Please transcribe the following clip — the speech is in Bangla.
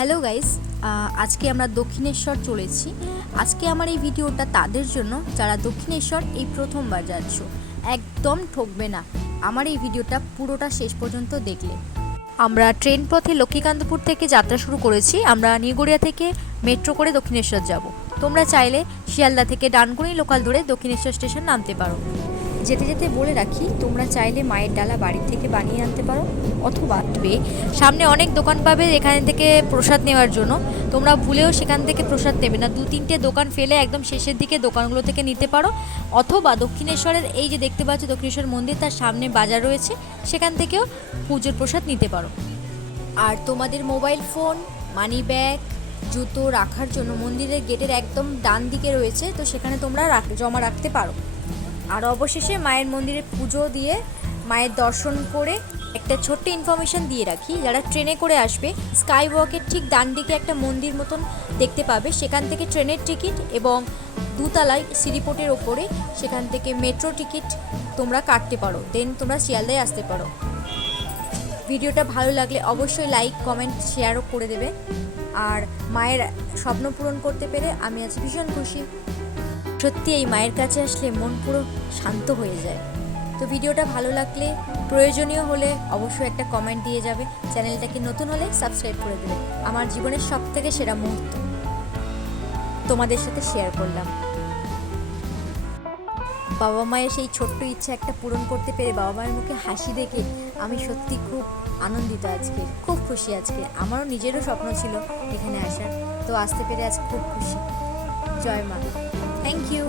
হ্যালো গাইস, আজকে আমরা দক্ষিণেশ্বর চলেছি। আজকে আমার এই ভিডিওটা তাদের জন্য যারা দক্ষিণেশ্বর এই প্রথমবার যাচ্ছ। একদম ঠকবে না, আমার এই ভিডিওটা পুরোটা শেষ পর্যন্ত দেখলে। আমরা ট্রেন পথে লক্ষ্মীকান্তপুর থেকে যাত্রা শুরু করেছি। আমরা নিউগড়িয়া থেকে মেট্রো করে দক্ষিণেশ্বর যাব। তোমরা চাইলে শিয়ালদা থেকে ডানকুনি লোকাল ধরে দক্ষিণেশ্বর স্টেশন নামতে পারো। যেতে যেতে বলে রাখি, তোমরা চাইলে মায়ের ডালা বাড়ি থেকে বানিয়ে আনতে পারো, অথবা সামনে অনেক দোকান পাবে এখান থেকে প্রসাদ নেওয়ার জন্য। তোমরা ভুলেও সেখান থেকে প্রসাদ নেবে না, 2-3টে দোকান ফেলে একদম শেষের দিকে দোকানগুলো থেকে নিতে পারো। অথবা দক্ষিণেশ্বরের এই যে দেখতে পাচ্ছ দক্ষিণেশ্বর মন্দির, তার সামনে বাজার রয়েছে, সেখান থেকেও পুজোর প্রসাদ নিতে পারো। আর তোমাদের মোবাইল ফোন, মানি ব্যাগ, জুতো রাখার জন্য মন্দিরের গেটের একদম ডান দিকে রয়েছে, তো সেখানে তোমরা জমা রাখতে পারো। আর অবশেষে মায়ের মন্দিরে পুজো দিয়ে মায়ের দর্শন করে একটা ছোট্ট ইনফরমেশান দিয়ে রাখি, যারা ট্রেনে করে আসবে স্কাই ওয়াকের ঠিক ডান দিকে একটা মন্দির মতন দেখতে পাবে, সেখান থেকে ট্রেনের টিকিট এবং দুতলায় সিঁড়িপোর্টের ওপরে সেখান থেকে মেট্রো টিকিট তোমরা কাটতে পারো, দেন তোমরা শিয়ালদায় আসতে পারো। ভিডিওটা ভালো লাগলে অবশ্যই লাইক, কমেন্ট, শেয়ারও করে দেবে। আর মায়ের স্বপ্ন পূরণ করতে পেরে আমি আজ ভীষণ খুশি। সত্যি এই মায়ের কাছে আসলে মন পুরো শান্ত হয়ে যায়। তো ভিডিওটা ভালো লাগলে, প্রয়োজনীয় হলে অবশ্যই একটা কমেন্ট দিয়ে যাবে। চ্যানেলটাকে নতুন হলে সাবস্ক্রাইব করে দেবে। আমার জীবনের সবথেকে সেরা মুহূর্ত তোমাদের সাথে শেয়ার করলাম। বাবা মায়ের সেই ছোট্ট ইচ্ছা একটা পূরণ করতে পেরে বাবা মায়ের মুখে হাসি দেখে আমি সত্যি খুব আনন্দিত, আজকে খুব খুশি। আজকে আমারও নিজেরও স্বপ্ন ছিল এখানে আসার, তো আসতে পেরে আজ খুব খুশি। জয় মা, থ্যাংক ইউ।